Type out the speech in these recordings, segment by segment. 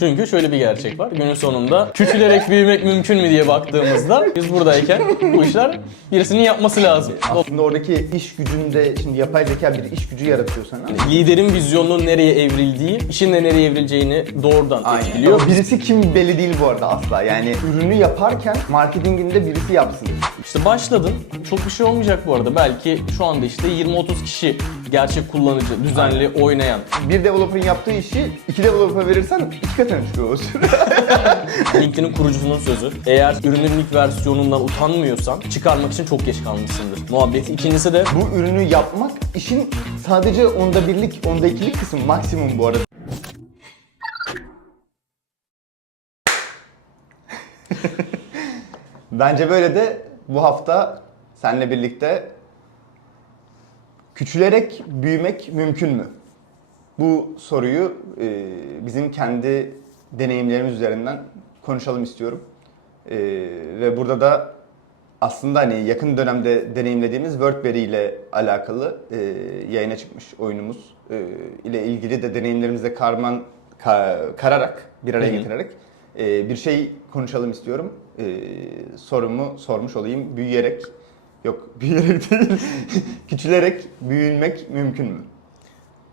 Çünkü şöyle bir gerçek var. Günün sonunda küçülerek büyümek mümkün mü diye baktığımızda biz buradayken bu işler birisinin yapması lazım. Aslında oradaki iş gücünde şimdi yapay zeka bir iş gücü yaratıyor sana. Liderin vizyonunun nereye evrildiği, işin de nereye evrileceğini doğrudan etkiliyor. Ama birisi kim belli değil bu arada asla. Yani ürünü yaparken marketinginde birisi yapsın. İşte başladın. Çok bir şey olmayacak bu arada. Belki şu anda işte 20-30 kişi gerçek kullanıcı, düzenli oynayan. Bir developer'ın yaptığı işi iki developer verirsen iki katına çıkıyor o süre. LinkedIn'in kurucusunun sözü. Eğer ürünün ilk versiyonundan utanmıyorsan çıkarmak için çok geç kalmışsındır. Muhabbeti. İkincisi de bu ürünü yapmak işin sadece onda birlik, onda ikilik kısmı maksimum bu arada. Bence böyle de bu hafta seninle birlikte küçülerek büyümek mümkün mü? Bu soruyu e, bizim kendi deneyimlerimiz üzerinden konuşalım istiyorum. E, ve burada da aslında hani yakın dönemde deneyimlediğimiz WordBerry ile alakalı e, yayına çıkmış oyunumuz e, ile ilgili de deneyimlerimizde karman ka- kararak bir araya getirerek e, bir şey konuşalım istiyorum. E, sorumu sormuş olayım. Büyüyerek yok büyüyerek değil küçülerek büyünmek mümkün mü?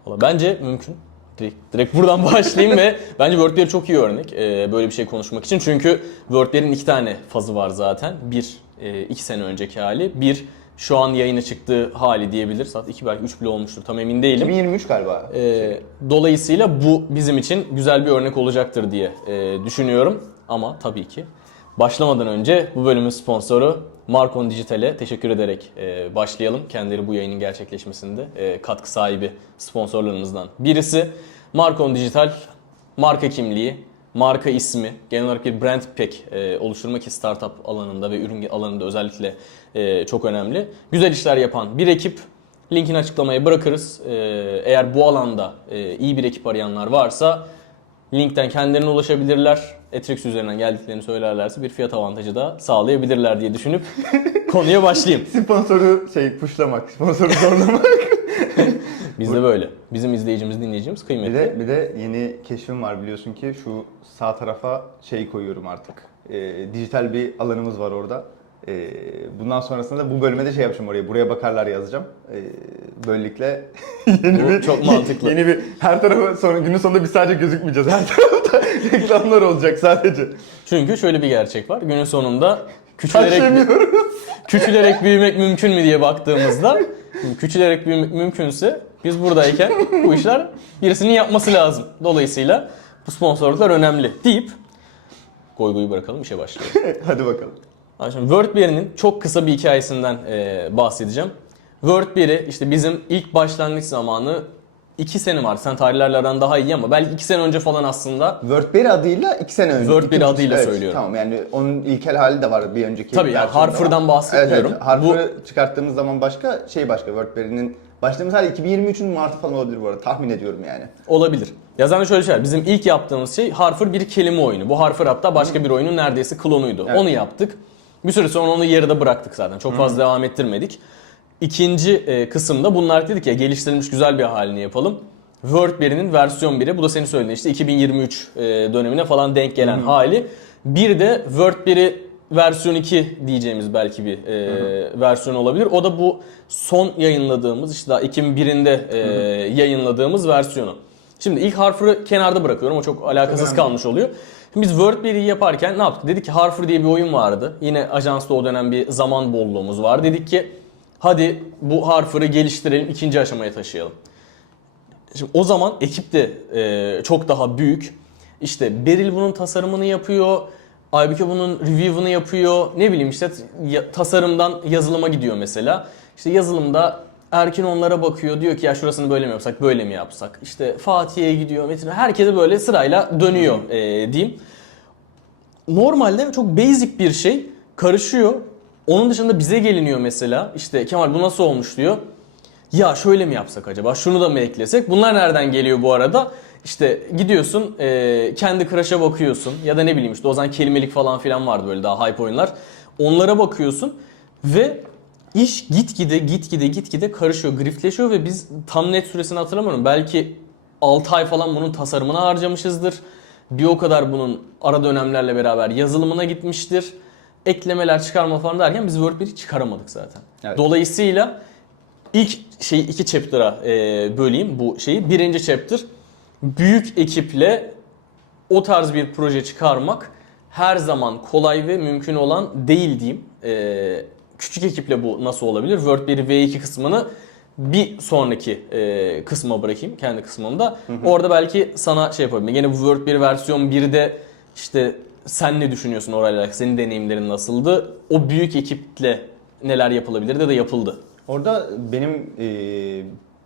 Valla bence mümkün. Direkt, direkt buradan başlayayım ve bence WordBerry çok iyi örnek e, böyle bir şey konuşmak için. Çünkü WordBerry'nin iki tane fazı var zaten. Bir, e, iki sene önceki hali. Bir, şu an yayına çıktığı hali diyebiliriz. Hatta iki belki üç bile olmuştur tam emin değilim. 2023 galiba. E, dolayısıyla bu bizim için güzel bir örnek olacaktır diye e, düşünüyorum. Ama tabii ki başlamadan önce bu bölümün sponsoru Markon Dijital'e teşekkür ederek e, başlayalım. Kendileri bu yayının gerçekleşmesinde e, katkı sahibi sponsorlarımızdan birisi. Markon Dijital marka kimliği, marka ismi, genel olarak bir brand pack e, oluşturmak ki startup alanında ve ürün alanında özellikle e, çok önemli. Güzel işler yapan bir ekip. Linkini açıklamaya bırakırız. Eğer bu alanda iyi bir ekip arayanlar varsa linkten kendilerine ulaşabilirler. Etrix üzerinden geldiklerini söylerlerse bir fiyat avantajı da sağlayabilirler diye düşünüp konuya başlayayım. Sponsoru şey puşlamak, sponsoru zorlamak. Biz de böyle. Bizim izleyicimiz, dinleyicimiz Bir kıymetli. de bir de yeni keşfim var biliyorsun ki şu sağ tarafa şey koyuyorum artık. Ee, dijital bir alanımız var orada. Ee, bundan sonrasında da bu bölüme de şey yapacağım oraya. Buraya bakarlar yazacağım. Ee, böylelikle yeni Bu bir çok mantıklı. Yeni bir her tarafı sonra günün sonunda biz sadece gözükmeyeceğiz. Her tarafta reklamlar olacak sadece. Çünkü şöyle bir gerçek var. Günün sonunda küçülerek küçülerek büyümek mümkün mü diye baktığımızda küçülerek büyümek mümkünse biz buradayken bu işler birisinin yapması lazım. Dolayısıyla bu sponsorluklar önemli deyip goy goyu bırakalım işe başlayalım. Hadi bakalım. Şimdi WordBerry'nin çok kısa bir hikayesinden e, bahsedeceğim. WordBerry işte bizim ilk başlangıç zamanı 2 sene var. Sen tarihlerle aran daha iyi ama belki 2 sene önce falan aslında WordBerry adıyla iki sene önce. WordBerry İki- adıyla evet, söylüyorum. Tamam yani onun ilkel hali de var bir önceki Tabii yani var. bahsetmiyorum. Evet, evet. Harper'ı çıkarttığımız zaman başka, şey başka. WordBerry'nin başladığımız hali 2023'ün Mart'ı falan olabilir bu arada. Tahmin ediyorum yani. olabilir. Ya zaten şöyle şeyler. Bizim ilk yaptığımız şey Harfer bir kelime oyunu. Bu Harfer hatta başka bir oyunun neredeyse klonuydu. Evet. Onu yaptık. Bir süre sonra onu yarıda bıraktık zaten. Çok fazla devam ettirmedik. İkinci e, kısımda bunlar dedik ya geliştirilmiş güzel bir halini yapalım. WordBerry'nin versiyon 1'i bu da senin söylediğin işte 2023 e, dönemine falan denk gelen hali. Bir de WordBerry versiyon 2 diyeceğimiz belki bir e, versiyon olabilir. O da bu son yayınladığımız işte daha 2001'inde e, yayınladığımız versiyonu. Şimdi ilk harfı kenarda bırakıyorum. O çok alakasız kalmış oluyor. Biz WordBerry'i yaparken ne yaptık? Dedik ki Harfer diye bir oyun vardı. Yine ajansta o dönem bir zaman bolluğumuz var. Dedik ki hadi bu Harfer'ı geliştirelim, ikinci aşamaya taşıyalım. Şimdi o zaman ekip de e, çok daha büyük. İşte Beril bunun tasarımını yapıyor. Aybüke bunun review'unu yapıyor. Ne bileyim işte tasarımdan yazılıma gidiyor mesela. İşte yazılımda Erkin onlara bakıyor. Diyor ki ya şurasını böyle mi yapsak, böyle mi yapsak? İşte Fatih'e gidiyor, Metin. Herkese böyle sırayla dönüyor e, diyeyim. Normalde çok basic bir şey karışıyor. Onun dışında bize geliniyor mesela. İşte Kemal bu nasıl olmuş diyor. Ya şöyle mi yapsak acaba? Şunu da mı eklesek? Bunlar nereden geliyor bu arada? İşte gidiyorsun e, kendi Crush'a bakıyorsun ya da ne bileyim işte o zaman kelimelik falan filan vardı böyle daha hype oyunlar. Onlara bakıyorsun ve iş gitgide gitgide gitgide karışıyor, grifleşiyor ve biz tam net süresini hatırlamıyorum. Belki 6 ay falan bunun tasarımına harcamışızdır. Bir o kadar bunun ara dönemlerle beraber yazılımına gitmiştir. Eklemeler, çıkarma falan derken biz Word 1'i çıkaramadık zaten. Evet. Dolayısıyla ilk şey iki chapter'a e, böleyim bu şeyi. Birinci chapter büyük ekiple o tarz bir proje çıkarmak her zaman kolay ve mümkün olan değil diyeyim. Ee, küçük ekiple bu nasıl olabilir? Word 1 V2 kısmını bir sonraki e, kısma bırakayım kendi kısmımda. Orada belki sana şey yapabilirim. Yine bu Word 1 versiyon 1'de işte sen ne düşünüyorsun orayla alakalı? Senin deneyimlerin nasıldı? O büyük ekiple neler yapılabilir de de yapıldı. Orada benim e,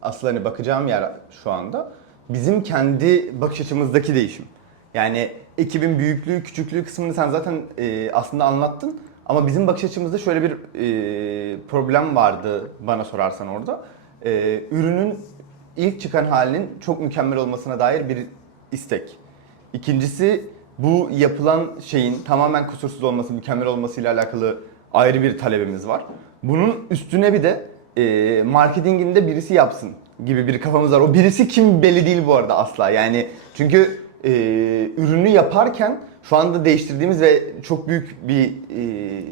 aslında hani bakacağım yer şu anda bizim kendi bakış açımızdaki değişim. Yani ekibin büyüklüğü, küçüklüğü kısmını sen zaten e, aslında anlattın. Ama bizim bakış açımızda şöyle bir e, problem vardı bana sorarsan orada. E, ürünün ilk çıkan halinin çok mükemmel olmasına dair bir istek. İkincisi bu yapılan şeyin tamamen kusursuz olması, mükemmel olmasıyla alakalı ayrı bir talebimiz var. Bunun üstüne bir de e, marketinginde birisi yapsın gibi bir kafamız var. O birisi kim belli değil bu arada asla. Yani çünkü e, ürünü yaparken şu anda değiştirdiğimiz ve çok büyük bir e,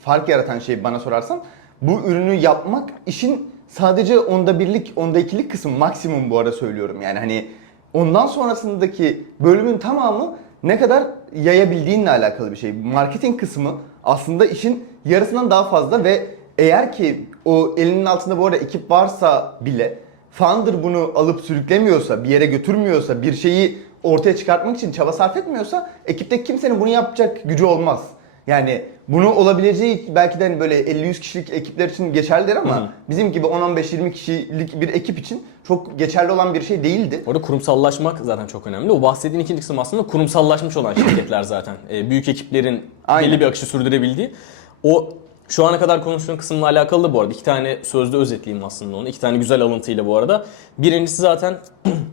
fark yaratan şey bana sorarsan bu ürünü yapmak işin sadece onda birlik, onda ikilik kısmı maksimum bu arada söylüyorum. Yani hani ondan sonrasındaki bölümün tamamı ne kadar yayabildiğinle alakalı bir şey. Marketing kısmı aslında işin yarısından daha fazla ve eğer ki o elinin altında bu arada ekip varsa bile founder bunu alıp sürüklemiyorsa, bir yere götürmüyorsa, bir şeyi ortaya çıkartmak için çaba sarf etmiyorsa ekipte kimsenin bunu yapacak gücü olmaz. Yani bunu olabileceği belki de hani böyle 50-100 kişilik ekipler için geçerlidir ama Hı hı. bizim gibi 10-15-20 kişilik bir ekip için çok geçerli olan bir şey değildi. Orada kurumsallaşmak zaten çok önemli. O bahsettiğin ikinci kısım aslında kurumsallaşmış olan şirketler zaten. Ee, büyük ekiplerin Aynen. belli bir akışı sürdürebildiği. O şu ana kadar konuştuğun kısımla alakalı da bu arada. iki tane sözde özetleyeyim aslında onu. İki tane güzel alıntıyla bu arada. Birincisi zaten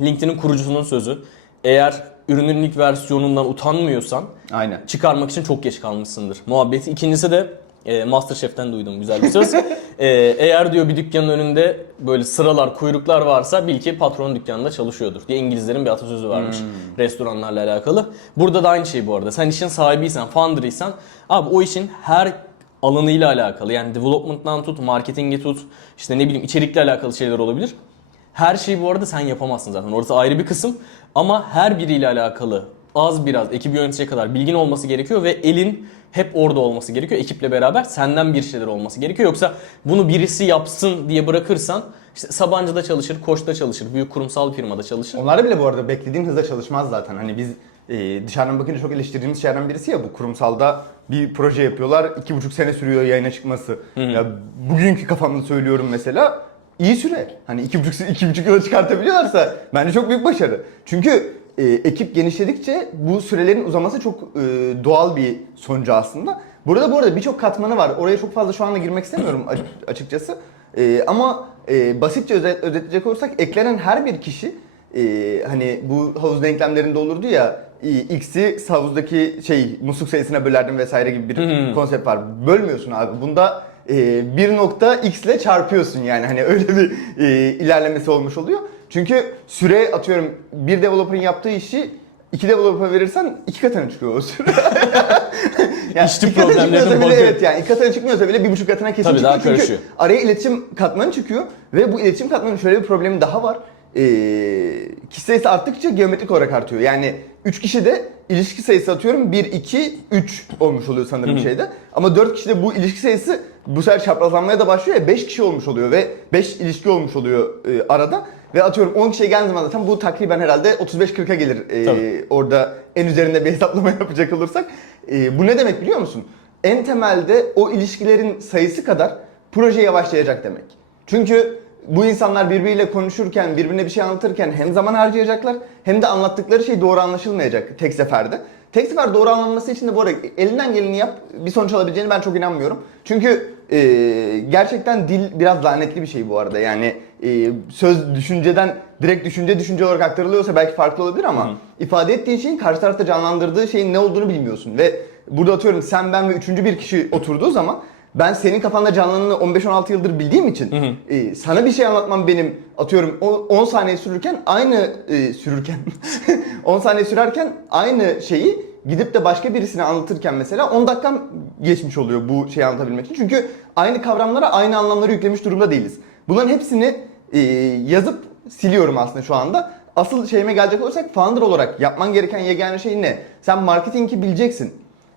LinkedIn'in kurucusunun sözü. Eğer ürünün ilk versiyonundan utanmıyorsan Aynen. çıkarmak için çok geç kalmışsındır muhabbeti. İkincisi de e, Masterchef'ten duydum güzel bir söz. E, eğer diyor bir dükkanın önünde böyle sıralar, kuyruklar varsa bil ki patron dükkanında çalışıyordur diye İngilizlerin bir atasözü varmış restoranlarla alakalı. Burada da aynı şey bu arada. Sen işin sahibiysen, founder'ıysan abi o işin her alanıyla alakalı yani development'tan tut, marketinge tut, işte ne bileyim içerikle alakalı şeyler olabilir. Her şeyi bu arada sen yapamazsın zaten. Orası ayrı bir kısım. Ama her biriyle alakalı az biraz ekibi yönetecek kadar bilgin olması gerekiyor ve elin hep orada olması gerekiyor. Ekiple beraber senden bir şeyler olması gerekiyor. Yoksa bunu birisi yapsın diye bırakırsan işte Sabancı'da çalışır, Koç'ta çalışır, büyük kurumsal firmada çalışır. Onlar bile bu arada beklediğin hızda çalışmaz zaten. Hani biz e, dışarıdan bakınca çok eleştirdiğimiz şeylerden birisi ya bu kurumsalda bir proje yapıyorlar. iki buçuk sene sürüyor yayına çıkması. Ya bugünkü kafamda söylüyorum mesela iyi süre. Hani iki buçuk, iki buçuk yıla çıkartabiliyorlarsa bence çok büyük başarı. Çünkü e, ekip genişledikçe bu sürelerin uzaması çok e, doğal bir sonucu aslında. Burada bu arada birçok katmanı var. Oraya çok fazla şu anda girmek istemiyorum açıkçası. E, ama e, basitçe özet, özetleyecek olursak eklenen her bir kişi e, hani bu havuz denklemlerinde olurdu ya x'i havuzdaki şey musluk sayısına bölerdim vesaire gibi bir konsept var. Bölmüyorsun abi. Bunda e, bir nokta x ile çarpıyorsun yani hani öyle bir e, ilerlemesi olmuş oluyor. Çünkü süre atıyorum bir developer'ın yaptığı işi iki developer'a verirsen iki katına çıkıyor o süre. İşçi iki katına çıkmıyorsa bile bakıyor. evet yani iki katına çıkmıyorsa bile bir buçuk katına kesin Tabii, çıkıyor. daha Çünkü karışıyor. araya iletişim katmanı çıkıyor ve bu iletişim katmanının şöyle bir problemi daha var. Ee, kişi sayısı arttıkça geometrik olarak artıyor. Yani 3 kişi de ilişki sayısı atıyorum 1, 2, 3 olmuş oluyor sanırım Hı şeyde. Ama 4 kişi de bu ilişki sayısı bu sefer çaprazlanmaya da başlıyor ya 5 kişi olmuş oluyor ve 5 ilişki olmuş oluyor e, arada. Ve atıyorum 10 kişiye geldiği zaman zaten bu takriben herhalde 35-40'a gelir e, Tabii. orada en üzerinde bir hesaplama yapacak olursak. E, bu ne demek biliyor musun? En temelde o ilişkilerin sayısı kadar proje yavaşlayacak demek. Çünkü bu insanlar birbiriyle konuşurken, birbirine bir şey anlatırken hem zaman harcayacaklar hem de anlattıkları şey doğru anlaşılmayacak tek seferde. Tek sefer doğru anlanması için de bu arada elinden geleni yap, bir sonuç alabileceğini ben çok inanmıyorum. Çünkü e, gerçekten dil biraz lanetli bir şey bu arada. Yani e, söz düşünceden direkt düşünce düşünce olarak aktarılıyorsa belki farklı olabilir ama Hı ifade ettiğin şeyin karşı tarafta canlandırdığı şeyin ne olduğunu bilmiyorsun. Ve burada atıyorum sen ben ve üçüncü bir kişi oturduğu zaman Ben senin kafanda canlandığını 15-16 yıldır bildiğim için e, sana bir şey anlatmam benim atıyorum o 10 saniye sürürken aynı e, sürürken 10 saniye sürerken aynı şeyi gidip de başka birisine anlatırken mesela 10 dakikam geçmiş oluyor bu şeyi anlatabilmek için. Çünkü aynı kavramlara aynı anlamları yüklemiş durumda değiliz. Bunların hepsini e, yazıp siliyorum aslında şu anda. Asıl şeyime gelecek olursak founder olarak yapman gereken yegane şey ne? Sen marketingi bileceksin.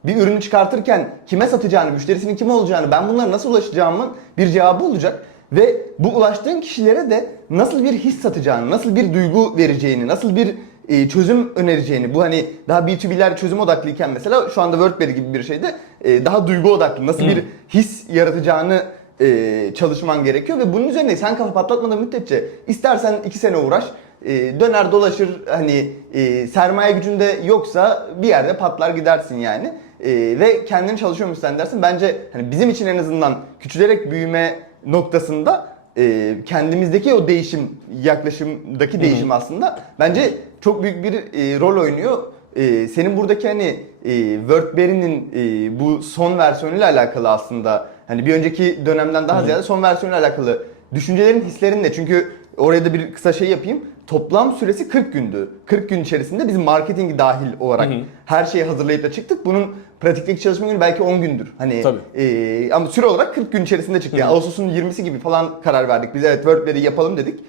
Bir ürünü çıkartırken kime satacağını, müşterisinin kim olacağını, ben bunlara nasıl ulaşacağımın bir cevabı olacak. Ve bu ulaştığın kişilere de nasıl bir his satacağını, nasıl bir duygu vereceğini, nasıl bir e, çözüm önereceğini, bu hani daha B2B'ler çözüm odaklıyken mesela şu anda WordPerry gibi bir şeyde e, daha duygu odaklı, nasıl bir his yaratacağını e, çalışman gerekiyor ve bunun üzerine sen kafa patlatmadığın müddetçe istersen iki sene uğraş, e, döner dolaşır hani e, sermaye gücünde yoksa bir yerde patlar gidersin yani. E, ve kendini çalışıyor musun sen dersin. Bence hani bizim için en azından küçülerek büyüme noktasında e, kendimizdeki o değişim, yaklaşımdaki değişim aslında bence çok büyük bir e, rol oynuyor. E, senin buradaki hani e, WordBerry'nin e, bu son versiyonuyla alakalı aslında hani bir önceki dönemden daha ziyade son versiyonuyla alakalı düşüncelerin, hislerin ne? Çünkü oraya da bir kısa şey yapayım. Toplam süresi 40 gündü. 40 gün içerisinde biz marketing dahil olarak her şeyi hazırlayıp da çıktık. Bunun pratikteki çalışma günü belki 10 gündür. Hani Tabii. e, ama süre olarak 40 gün içerisinde çıktı. Yani Ağustos'un 20'si gibi falan karar verdik. Biz evet WordPerry yapalım dedik.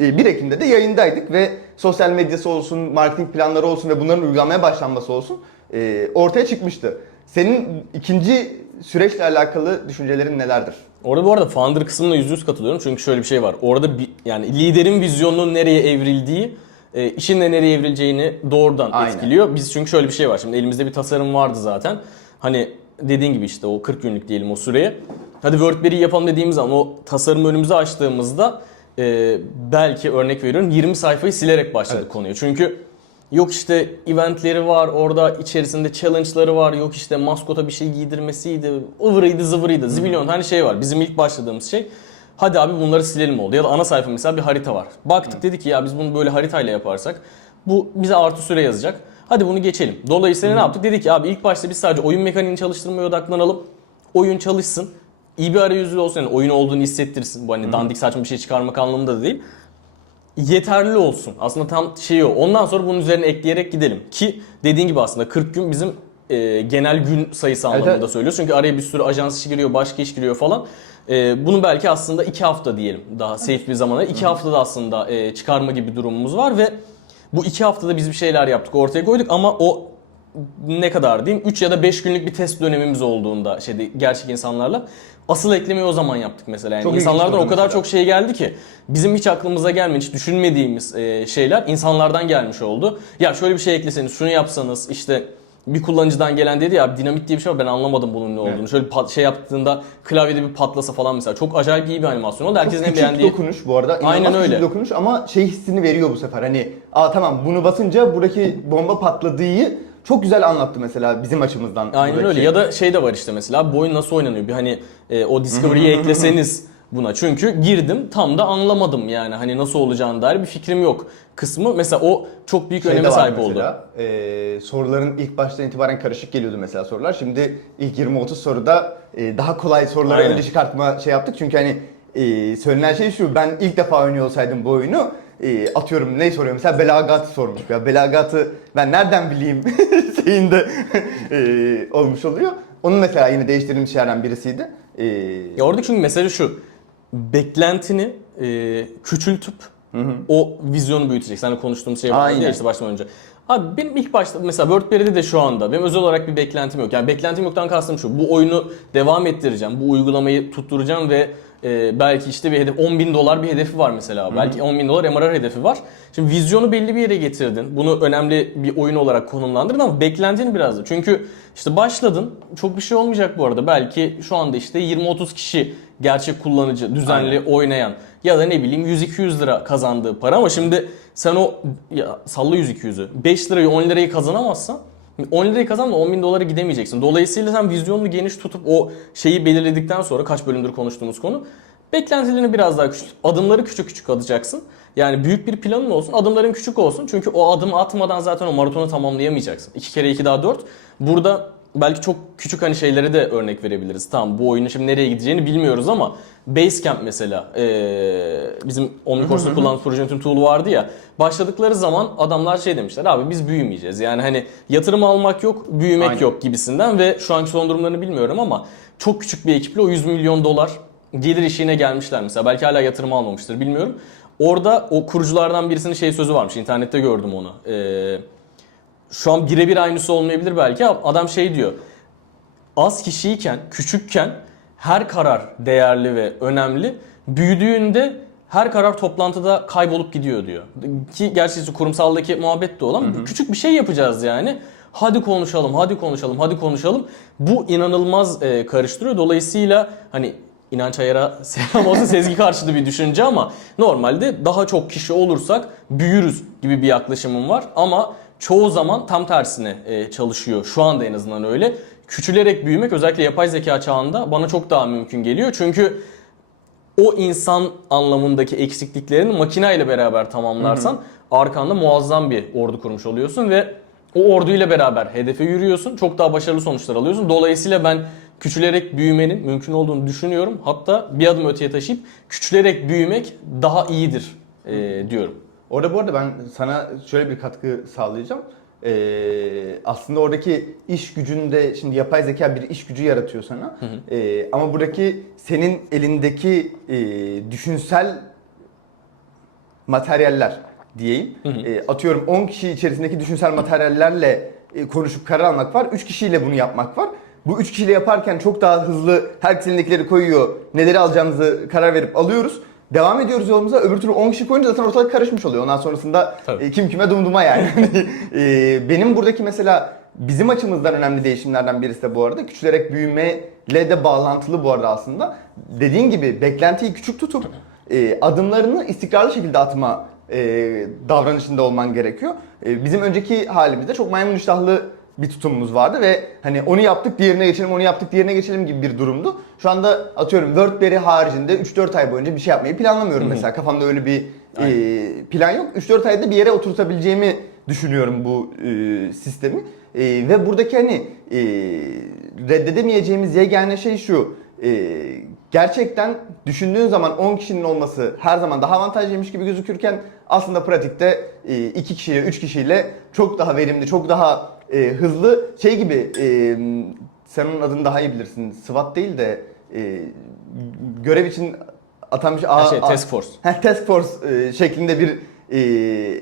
E, 1 Ekim'de de yayındaydık ve sosyal medyası olsun, marketing planları olsun ve bunların uygulamaya başlanması olsun e, ortaya çıkmıştı. Senin ikinci süreçle alakalı düşüncelerin nelerdir? Orada bu arada founder kısmına yüzde yüz katılıyorum çünkü şöyle bir şey var. Orada bir, yani liderin vizyonunun nereye evrildiği e, işin de nereye evrileceğini doğrudan Aynen. etkiliyor. Biz çünkü şöyle bir şey var. Şimdi elimizde bir tasarım vardı zaten. Hani dediğin gibi işte o 40 günlük diyelim o süreye. Hadi WordPerry yapalım dediğimiz zaman o tasarımı önümüze açtığımızda e, belki örnek veriyorum 20 sayfayı silerek başladık Evet. konuya. Çünkü yok işte eventleri var, orada içerisinde challenge'ları var, yok işte maskota bir şey giydirmesiydi, ıvırıydı zıvırıydı, zibilyon tane şey var. Bizim ilk başladığımız şey hadi abi bunları silelim oldu. Ya da ana sayfa mesela bir harita var. Baktık dedik ki ya biz bunu böyle haritayla yaparsak bu bize artı süre yazacak. Hadi bunu geçelim. Dolayısıyla ne yaptık? Dedik ki abi ilk başta biz sadece oyun mekaniğini çalıştırmaya odaklanalım. Oyun çalışsın. İyi bir arayüzü olsun. Yani oyun olduğunu hissettirsin. Bu hani dandik saçma bir şey çıkarmak anlamında da değil yeterli olsun. Aslında tam şey o. Ondan sonra bunun üzerine ekleyerek gidelim. Ki dediğin gibi aslında 40 gün bizim e, genel gün sayısı Evet, anlamında evet. söylüyoruz. Çünkü araya bir sürü ajans işi giriyor, başka iş giriyor falan. E, bunu belki aslında 2 hafta diyelim daha safe bir zamana. 2 haftada aslında e, çıkarma gibi durumumuz var ve bu 2 haftada biz bir şeyler yaptık, ortaya koyduk ama o ne kadar diyeyim 3 ya da 5 günlük bir test dönemimiz olduğunda şeyde gerçek insanlarla asıl eklemeyi o zaman yaptık mesela. Yani Çok insanlardan o kadar mesela. çok şey geldi ki bizim hiç aklımıza gelmeyen, hiç düşünmediğimiz e, şeyler insanlardan gelmiş oldu. Ya şöyle bir şey ekleseniz, şunu yapsanız işte bir kullanıcıdan gelen dedi ya dinamit diye bir şey var ben anlamadım bunun ne olduğunu. Evet. Şöyle pat- şey yaptığında klavyede bir patlasa falan mesela. Çok acayip iyi bir animasyon oldu. Çok Herkesin küçük beğendiği dokunuş bu arada. İnanılmaz Aynen öyle. dokunuş ama şey hissini veriyor bu sefer. Hani aa tamam bunu basınca buradaki bomba patladığı çok güzel anlattı mesela bizim açımızdan. Aynen öyle. şey. Ya da şey de var işte mesela bu oyun nasıl oynanıyor? Bir hani e, o Discovery'yi ekleseniz buna. Çünkü girdim tam da anlamadım yani hani nasıl olacağını dair bir fikrim yok kısmı. Mesela o çok büyük Şey öneme sahip oldu. mesela, e, soruların ilk baştan itibaren karışık geliyordu mesela sorular. Şimdi ilk 20-30 soruda e, daha kolay soruları Aynen. önce çıkartma şey yaptık. Çünkü hani e, söylenen şey şu ben ilk defa oynuyor olsaydım bu oyunu e, atıyorum ne soruyor mesela belagatı sormuş. Ya belagatı ben nereden bileyim şeyinde e, olmuş oluyor. Onun mesela yine değiştirilmiş şeylerden birisiydi. E, Ya orada çünkü mesele şu. Beklentini e, küçültüp o vizyonu büyüteceksin. Hani konuştuğumuz şey vardı Aynen. ya işte baştan önce. Abi benim ilk başta mesela WordPerry'de de şu anda benim özel olarak bir beklentim yok. Yani beklentim yoktan kastım şu. Bu oyunu devam ettireceğim. Bu uygulamayı tutturacağım ve e, belki işte bir hedef 10 bin dolar bir hedefi var mesela. Belki 10 bin dolar MRR hedefi var. Şimdi vizyonu belli bir yere getirdin. Bunu önemli bir oyun olarak konumlandırdın ama beklentini biraz da. Çünkü işte başladın. Çok bir şey olmayacak bu arada. Belki şu anda işte 20-30 kişi gerçek kullanıcı, düzenli oynayan ya da ne bileyim 100-200 lira kazandığı para ama şimdi sen o ya salla 100-200'ü 5 lirayı 10 lirayı kazanamazsan 10 lirayı kazan da 10 bin dolara gidemeyeceksin. Dolayısıyla sen vizyonunu geniş tutup o şeyi belirledikten sonra kaç bölümdür konuştuğumuz konu beklentilerini biraz daha küçült. Adımları küçük küçük atacaksın. Yani büyük bir planın olsun, adımların küçük olsun. Çünkü o adımı atmadan zaten o maratonu tamamlayamayacaksın. 2 kere 2 daha 4. Burada belki çok küçük hani şeyleri de örnek verebiliriz. Tamam bu oyunun şimdi nereye gideceğini bilmiyoruz ama Basecamp mesela ee, bizim Omnicore'sda kullandığımız proje yönetim tool vardı ya. Başladıkları zaman adamlar şey demişler abi biz büyümeyeceğiz. Yani hani yatırım almak yok, büyümek Aynen. yok gibisinden ve şu anki son durumlarını bilmiyorum ama çok küçük bir ekiple o 100 milyon dolar gelir işine gelmişler mesela. Belki hala yatırım almamıştır bilmiyorum. Orada o kuruculardan birisinin şey sözü varmış. internette gördüm onu. Ee, şu an birebir aynısı olmayabilir belki ama adam şey diyor. Az kişiyken, küçükken her karar değerli ve önemli. Büyüdüğünde her karar toplantıda kaybolup gidiyor diyor. Ki gerçi kurumsaldaki muhabbet de olan küçük bir şey yapacağız yani. Hadi konuşalım, hadi konuşalım, hadi konuşalım. Bu inanılmaz e, karıştırıyor. Dolayısıyla hani İnanç Ayar'a selam olsun Sezgi karşıtı bir düşünce ama normalde daha çok kişi olursak büyürüz gibi bir yaklaşımım var. Ama çoğu zaman tam tersine e, çalışıyor. Şu anda en azından öyle. Küçülerek büyümek özellikle yapay zeka çağında bana çok daha mümkün geliyor. Çünkü o insan anlamındaki eksikliklerini makineyle beraber tamamlarsan arkanda muazzam bir ordu kurmuş oluyorsun ve o orduyla beraber hedefe yürüyorsun. Çok daha başarılı sonuçlar alıyorsun. Dolayısıyla ben küçülerek büyümenin mümkün olduğunu düşünüyorum. Hatta bir adım öteye taşıyıp küçülerek büyümek daha iyidir e, diyorum. Orada bu arada ben sana şöyle bir katkı sağlayacağım. Ee, aslında oradaki iş gücünde şimdi yapay zeka bir iş gücü yaratıyor sana. Ee, ama buradaki senin elindeki e, düşünsel materyaller diyeyim. Ee, atıyorum 10 kişi içerisindeki düşünsel materyallerle e, konuşup karar almak var. 3 kişiyle bunu yapmak var. Bu 3 kişiyle yaparken çok daha hızlı herkes elindekileri koyuyor. Neleri alacağımızı karar verip alıyoruz. Devam ediyoruz yolumuza. Öbür türlü 10 kişi koyunca zaten ortalık karışmış oluyor. Ondan sonrasında Tabii. e, kim kime dumduma yani. E, benim buradaki mesela bizim açımızdan önemli değişimlerden birisi de bu arada küçülerek büyümeyle de bağlantılı bu arada aslında. Dediğin gibi beklentiyi küçük tutup e, adımlarını istikrarlı şekilde atma e, davranışında olman gerekiyor. E, bizim önceki halimizde çok maymun iştahlı bir tutumumuz vardı ve hani onu yaptık diğerine geçelim, onu yaptık diğerine geçelim gibi bir durumdu. Şu anda atıyorum WordBerry haricinde 3-4 ay boyunca bir şey yapmayı planlamıyorum mesela. Kafamda öyle bir e, plan yok. 3-4 ayda bir yere oturtabileceğimi düşünüyorum bu e, sistemi. E, ve buradaki hani e, reddedemeyeceğimiz yegane şey şu. E, gerçekten düşündüğün zaman 10 kişinin olması her zaman daha avantajlıymış gibi gözükürken aslında pratikte 2 kişiyle 3 kişiyle çok daha verimli, çok daha e, hızlı şey gibi e, sen onun adını daha iyi bilirsin. SWAT değil de e, görev için atanmış Her A- şey A- task force. Heh, task force e, şeklinde bir e,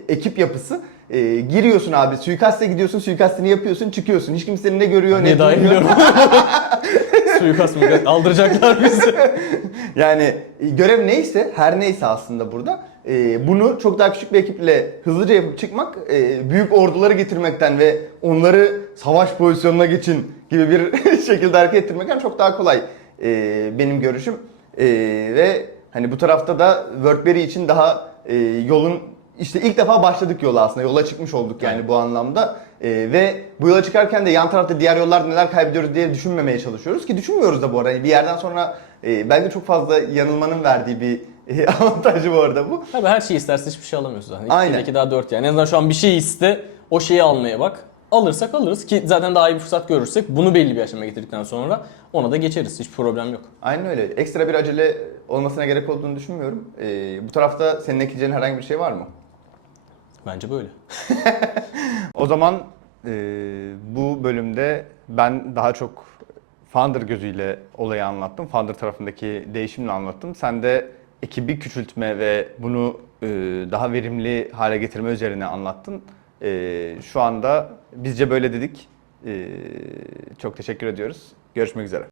ekip yapısı. E, giriyorsun abi suikaste gidiyorsun suikastini yapıyorsun çıkıyorsun. Hiç kimse seni ne görüyor ne Ne dahi biliyorum. Suikast mı? Aldıracaklar bizi. Yani e, görev neyse, her neyse aslında burada e, bunu çok daha küçük bir ekiple hızlıca yapıp çıkmak, e, büyük orduları getirmekten ve onları savaş pozisyonuna geçin gibi bir şekilde hareket ettirmekten çok daha kolay e, benim görüşüm. E, ve hani bu tarafta da WordBerry için daha e, yolun işte ilk defa başladık yola aslında. Yola çıkmış olduk yani bu anlamda. E, ve bu yola çıkarken de yan tarafta diğer yollarda neler kaybediyoruz diye düşünmemeye çalışıyoruz ki düşünmüyoruz da bu arada. Yani bir yerden sonra e, bence çok fazla yanılmanın verdiği bir e, avantajı bu arada bu. Tabii her şeyi istersen hiçbir şey alamıyorsun zaten. İki Aynen. iki daha dört yani. En azından şu an bir şey iste, o şeyi almaya bak. Alırsak alırız ki zaten daha iyi bir fırsat görürsek bunu belli bir aşamaya getirdikten sonra ona da geçeriz. Hiç problem yok. Aynen öyle. Ekstra bir acele olmasına gerek olduğunu düşünmüyorum. E, bu tarafta senin ekleyeceğin herhangi bir şey var mı? Bence böyle. O zaman e, bu bölümde ben daha çok founder gözüyle olayı anlattım. Founder tarafındaki değişimle anlattım. Sen de ekibi küçültme ve bunu e, daha verimli hale getirme üzerine anlattın. E, şu anda bizce böyle dedik. E, çok teşekkür ediyoruz. Görüşmek üzere.